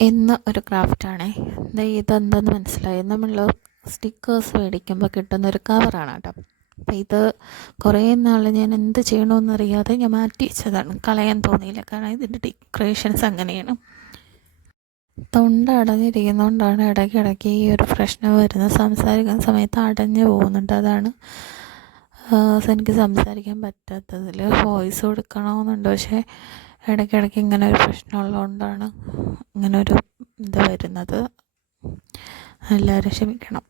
ഇന്ന് ഒരു ക്രാഫ്റ്റാണേ ഇതെന്തെന്ന് മനസ്സിലായി? നമ്മൾ സ്റ്റിക്കേഴ്സ് മേടിക്കുമ്പോൾ കിട്ടുന്ന ഒരു കവറാണ് കേട്ടോ. അപ്പം ഇത് കുറേ നാൾ ഞാൻ എന്ത് ചെയ്യണമെന്നറിയാതെ ഞാൻ മാറ്റി വെച്ചതാണ്. കളയാൻ തോന്നിയില്ല. കാരണം ഇതിന്റെ ഡെക്കറേഷൻസ് അങ്ങനെയാണ്. തൊണ്ട അടഞ്ഞിരിക്കുന്നതുകൊണ്ടാണ് ഇടയ്ക്കിടയ്ക്ക് ഇടയ്ക്ക് ഈ ഒരു പ്രശ്നം വരുന്നത്. സംസാരിക്കുന്ന സമയത്ത് അടഞ്ഞു പോകുന്നുണ്ട്. അതാണ് എനിക്ക് സംസാരിക്കാൻ പറ്റാത്തതിൽ വോയിസ് കൊടുക്കണമെന്നുണ്ട് പക്ഷേ ഇടയ്ക്കിടയ്ക്ക് ഇങ്ങനെ ഒരു പ്രശ്നമുള്ളതുകൊണ്ടാണ് ഇങ്ങനെ ഒരു ഇത് വരുന്നത്. എല്ലാവരും ക്ഷമിക്കണം.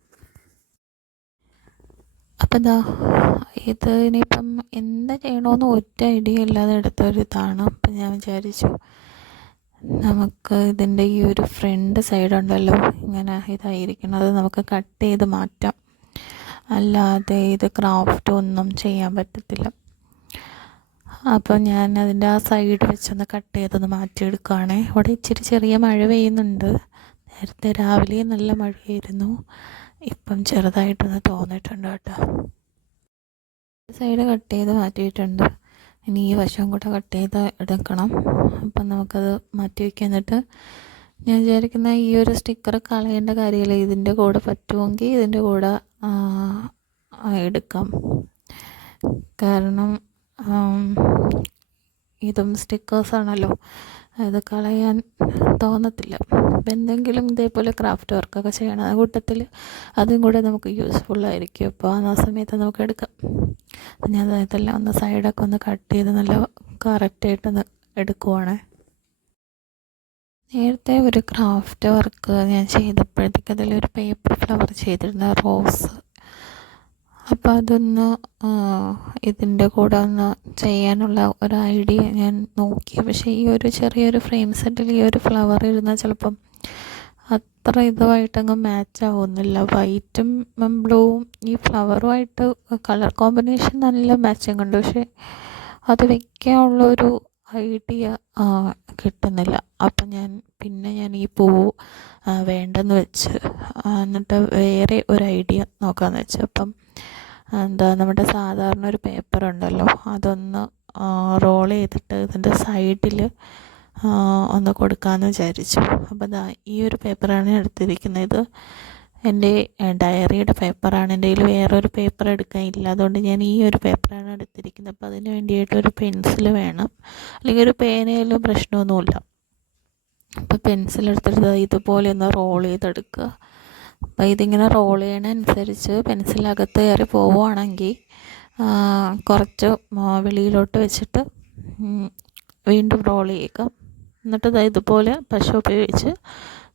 അപ്പം എന്താ ഇത് ഇനിയിപ്പം എന്താ ചെയ്യണമെന്ന് ഒറ്റ ഐഡിയ ഇല്ലാതെ എടുത്തൊരു ഇതാണ്. അപ്പം ഞാൻ വിചാരിച്ചു നമുക്ക് ഇതിന്റെ ഈ ഒരു ഫ്രണ്ട് സൈഡ് ഉണ്ടല്ലോ ഇങ്ങനെ ഇതായിരിക്കുന്നത് നമുക്ക് കട്ട് ചെയ്ത് മാറ്റാം. അല്ലാതെ ഇത് ക്രാഫ്റ്റ് ഒന്നും ചെയ്യാൻ പറ്റത്തില്ല. അപ്പോൾ ഞാൻ അതിന്റെ ആ സൈഡ് വെച്ചൊന്ന് കട്ട് ചെയ്തൊന്ന് മാറ്റിയെടുക്കുകയാണേ ഇവിടെ ഇച്ചിരി ചെറിയ മഴ പെയ്യുന്നുണ്ട്. നേരത്തെ രാവിലെ നല്ല മഴയായിരുന്നു. ഇപ്പം ചെറുതായിട്ടൊന്ന് തോന്നിയിട്ടുണ്ട് കേട്ടോ. സൈഡ് കട്ട് ചെയ്ത് മാറ്റിയിട്ടുണ്ട്. ഇനി ഈ വശം കൂടെ കട്ട് ചെയ്ത് എടുക്കണം. അപ്പം നമുക്കത് മാറ്റി വയ്ക്കാൻ എന്നിട്ട് ഞാൻ വിചാരിക്കുന്ന ഈ ഒരു സ്റ്റിക്കർ കളയേണ്ട കാര്യമില്ല. ഇതിന്റെ കൂടെ പറ്റുമെങ്കിൽ ഇതിന്റെ കൂടെ എടുക്കാം. കാരണം ഇതും സ്റ്റിക്കേഴ്സാണല്ലോ അത് കളയാൻ തോന്നത്തില്ല. അപ്പം എന്തെങ്കിലും ഇതേപോലെ ക്രാഫ്റ്റ് വർക്കൊക്കെ ചെയ്യണം. ആ കൂട്ടത്തിൽ അതും കൂടെ നമുക്ക് യൂസ്ഫുള്ളായിരിക്കും അപ്പോൾ ആ സമയത്ത് നമുക്ക് എടുക്കാം. ഞാൻ ഇതെല്ലാം ഒന്ന് സൈഡൊക്കെ ഒന്ന് കട്ട് ചെയ്ത് നല്ല കറക്റ്റായിട്ടൊന്ന് എടുക്കുവാണ്. നേരത്തെ ഒരു ക്രാഫ്റ്റ് വർക്ക് ഞാൻ ചെയ്തപ്പോഴത്തേക്ക് അതിലൊരു പേപ്പർ ഫ്ലവർ ചെയ്തിരുന്ന. റോസ് അപ്പോൾ അതൊന്ന് ഇതിന്റെ കൂടെ ഒന്ന് ചെയ്യാനുള്ള ഒരു ഐഡിയ ഞാൻ നോക്കി. പക്ഷേ ഈ ഒരു ചെറിയൊരു ഫ്രെയിം സെറ്റിൽ ഈ ഒരു ഫ്ലവർ ഇരുന്നാൽ ചിലപ്പം അത്ര ഇതുമായിട്ടങ്ങ് മാച്ച് ആവുന്നില്ല. വൈറ്റും ബ്ലൂവും ഈ ഫ്ലവറുമായിട്ട് കളർ കോമ്പിനേഷൻ നല്ല മാച്ചിങ് ഉണ്ട്. പക്ഷേ അത് വയ്ക്കാനുള്ളൊരു ഐഡിയ കിട്ടുന്നില്ല. അപ്പം ഞാൻ പിന്നെ ഞാൻ ഈ പൂവ് വേണ്ടെന്ന് വെച്ച് എന്നിട്ട് വേറെ ഒരു ഐഡിയ നോക്കാമെന്ന് വെച്ചു. അപ്പം എന്താ നമ്മുടെ സാധാരണ ഒരു പേപ്പർ ഉണ്ടല്ലോ അതൊന്ന് റോൾ ചെയ്തിട്ട് ഇതിന്റെ സൈഡിൽ ഒന്ന് കൊടുക്കാമെന്ന് വിചാരിച്ചു. അപ്പോൾ ദാ ഈ ഒരു പേപ്പറാണ് എടുത്തിരിക്കുന്നത്. എന്റെ ഡയറിയുടെ പേപ്പറാണ് എന്റെ കയ്യിൽ വേറൊരു പേപ്പർ എടുക്കാനില്ല അതുകൊണ്ട് ഞാൻ ഈ ഒരു പേപ്പറാണ് എടുത്തിരിക്കുന്നത്. അപ്പോൾ അതിന് വേണ്ടിയിട്ട് ഒരു പെൻസിൽ വേണം. അല്ലെങ്കിൽ ഒരു പേനയിലും പ്രശ്നമൊന്നുമില്ല. അപ്പോൾ പെൻസിൽ എടുത്തിട്ട് ഇതുപോലെ ഒന്ന് റോൾ ചെയ്തെടുക്കുക. അപ്പോൾ ഇതിങ്ങനെ റോൾ ചെയ്യണനുസരിച്ച് പെൻസിലകത്ത് കയറി പോവുകയാണെങ്കിൽ കുറച്ച് വെളിയിലോട്ട് വെച്ചിട്ട് വീണ്ടും റോൾ ചെയ്യുക. എന്നിട്ട് ഇതുപോലെ പശ ഉപയോഗിച്ച്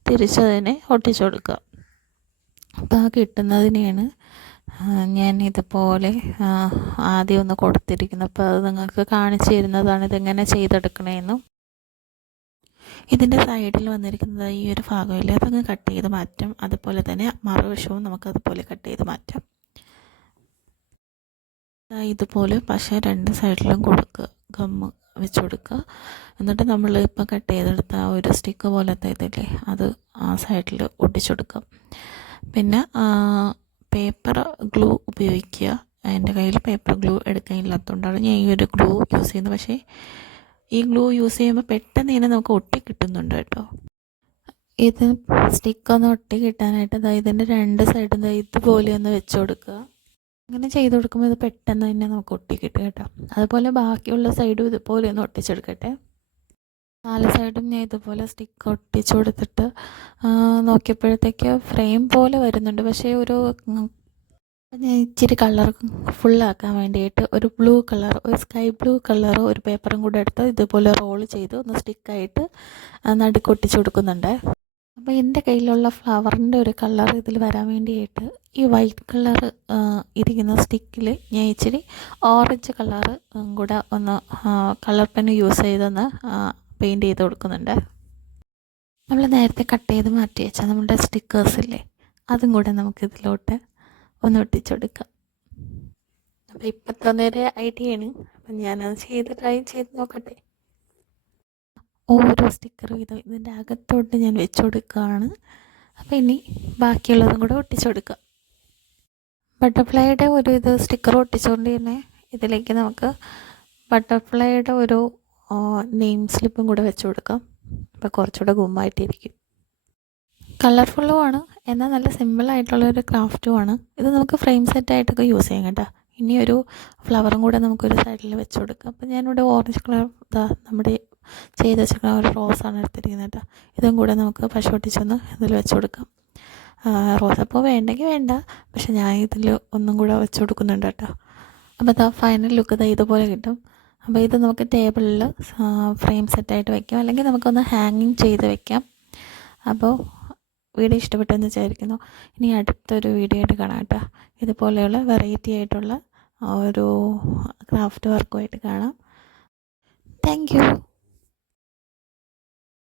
തിരിച്ചതിനെ ഒട്ടിച്ചു കൊടുക്കുക. അപ്പോൾ കിട്ടുന്നതിനെയാണ് ഞാൻ ഇതുപോലെ ആദ്യം ഒന്ന് കൊടുത്തിരിക്കുന്നത്. അപ്പോൾ അത് നിങ്ങൾക്ക് കാണിച്ചു തരുന്നതാണ് ഇതെങ്ങനെ ചെയ്തെടുക്കണേന്നും. ഇതിന്റെ സൈഡിൽ വന്നിരിക്കുന്നത് ഈ ഒരു ഭാഗമില്ല? അതങ്ങ് കട്ട് ചെയ്ത് മാറ്റാം. അതുപോലെ തന്നെ മറുവശവും നമുക്ക് അതുപോലെ കട്ട് ചെയ്ത് മാറ്റാം. ഇതുപോലെ പശ രണ്ട് സൈഡിലും കൊടുക്കുക. ഗമ്മ് വെച്ച് കൊടുക്കുക. എന്നിട്ട് നമ്മൾ ഇപ്പോൾ കട്ട് ചെയ്തെടുത്ത ആ ഒരു സ്റ്റിക്ക് പോലത്തെ ഇതില്ലേ? അത് ആ സൈഡിൽ ഒട്ടിച്ചു കൊടുക്കുക പിന്നെ പേപ്പർ ഗ്ലൂ ഉപയോഗിക്കുക. എന്റെ കയ്യിൽ പേപ്പർ ഗ്ലൂ എടുക്കാനില്ലാത്തതുകൊണ്ടാണ് ഞാൻ ഈ ഒരു ഗ്ലൂ യൂസ് ചെയ്യുന്നത്. പക്ഷേ ഈ ഗ്ലൂ യൂസ് ചെയ്യുമ്പോൾ പെട്ടെന്ന് തന്നെ നമുക്ക് ഒട്ടി കിട്ടുന്നുണ്ട് കേട്ടോ. ഇത് സ്റ്റിക്കൊന്ന് ഒട്ടി കിട്ടാനായിട്ട് അതായത് ഇതിന്റെ രണ്ട് സൈഡും ഇതുപോലെ ഒന്ന് വെച്ച് കൊടുക്കുക. അങ്ങനെ ചെയ്ത് കൊടുക്കുമ്പോൾ ഇത് പെട്ടെന്ന് തന്നെ നമുക്ക് ഒട്ടി കിട്ടും കേട്ടോ. അതുപോലെ ബാക്കിയുള്ള സൈഡും ഇതുപോലെ ഒന്ന് ഒട്ടിച്ചെടുക്കട്ടെ. നാല് സൈഡും ഞാൻ ഇതുപോലെ സ്റ്റിക്ക് ഒട്ടിച്ചു കൊടുത്തിട്ട് നോക്കിയപ്പോഴത്തേക്ക് ഫ്രെയിം പോലെ വരുന്നുണ്ട്. പക്ഷേ ഒരു ഞാൻ ഇച്ചിരി കളർ ഫുള്ളാക്കാൻ വേണ്ടിയിട്ട് ഒരു ബ്ലൂ കളർ ഒരു സ്കൈ ബ്ലൂ കളർ ഒരു പേപ്പറും കൂടെ എടുത്ത് ഇതുപോലെ റോൾ ചെയ്ത് ഒന്ന് സ്റ്റിക്കായിട്ട് നടുക്കൊട്ടിച്ച് കൊടുക്കുന്നുണ്ട്. അപ്പോൾ എന്റെ കയ്യിലുള്ള ഫ്ലവറിന്റെ ഒരു കളർ ഇതിൽ വരാൻ വേണ്ടിയിട്ട് ഈ വൈറ്റ് കളർ ഇരിക്കുന്ന സ്റ്റിക്കിൽ ഞാൻ ഇച്ചിരി ഓറഞ്ച് കളർ കൂടെ ഒന്ന് കളർ പെൻ യൂസ് ചെയ്തൊന്ന് പെയിന്റ് ചെയ്ത് കൊടുക്കുന്നുണ്ട്. നമ്മൾ നേരത്തെ കട്ട് ചെയ്ത് മാറ്റി വെച്ചാൽ നമ്മുടെ സ്റ്റിക്കേഴ്സ് ഇല്ലേ അതും കൂടെ നമുക്ക് ഇതിലോട്ട് ഒന്ന് ഒട്ടിച്ചെടുക്കാം അപ്പോൾ ഇപ്പോഴത്തെ നേരെ ഐഡിയയാണ് അപ്പം ഞാനത് ചെയ്ത് ട്രൈ ചെയ്ത് നോക്കട്ടെ. ഓരോ സ്റ്റിക്കർ ഇത് ഇതിന്റെ അകത്തോട്ട് ഞാൻ വെച്ച് കൊടുക്കുകയാണ്. അപ്പോൾ ഇനി ബാക്കിയുള്ളതും കൂടെ ഒട്ടിച്ചു ബട്ടർഫ്ലൈയുടെ ഒരു ഇത് സ്റ്റിക്കർ ഒട്ടിച്ചുകൊണ്ട് തന്നെ ഇതിലേക്ക് നമുക്ക് ബട്ടർഫ്ലൈയുടെ ഒരു നെയിം സ്ലിപ്പും കൂടെ വെച്ച് കൊടുക്കാം. അപ്പോൾ കുറച്ചുകൂടെ ഗുമ്മായിട്ടിരിക്കും. കളർഫുള്ളുമാണ്. എന്നാൽ നല്ല സിമ്പിളായിട്ടുള്ളൊരു ക്രാഫ്റ്റുമാണ്. ഇത് നമുക്ക് ഫ്രെയിം സെറ്റായിട്ടൊക്കെ യൂസ് ചെയ്യാം കേട്ടോ. ഇനി ഒരു ഫ്ലവറും കൂടെ നമുക്കൊരു സൈഡിൽ വെച്ച് കൊടുക്കാം. അപ്പോൾ ഞാനിവിടെ ഓറഞ്ച് കളർ ഇതാ നമ്മുടെ ചെയ്ത് വെച്ചിരിക്കുന്ന ഒരു റോസാണ് എടുത്തിരിക്കുന്നത് കേട്ടോ. ഇതും കൂടെ നമുക്ക് പശു പൊട്ടിച്ചൊന്ന് ഇതിൽ വെച്ച് കൊടുക്കാം. റോസപ്പൂ വേണ്ടെങ്കിൽ വേണ്ട. പക്ഷെ ഞാൻ ഇതിൽ ഒന്നും കൂടെ വെച്ച് കൊടുക്കുന്നുണ്ട് കേട്ടോ. അപ്പോൾ ഇതാ ഫൈനൽ ലുക്ക് ഇതാ ഇതുപോലെ കിട്ടും. അപ്പോൾ ഇത് നമുക്ക് ടേബിളിൽ ഫ്രെയിം സെറ്റായിട്ട് വെക്കാം. അല്ലെങ്കിൽ നമുക്കൊന്ന് ഹാങ്ങിങ് ചെയ്ത് വെക്കാം. അപ്പോൾ വീഡിയോ ഇഷ്ടപ്പെട്ടെന്ന് വിചാരിക്കുന്നു. ഇനി അടുത്തൊരു വീഡിയോ ആയിട്ട് കാണാം കേട്ടോ. ഇതുപോലെയുള്ള വെറൈറ്റി ആയിട്ടുള്ള ഒരു ക്രാഫ്റ്റ് വർക്കുമായിട്ട് കാണാം. Thank you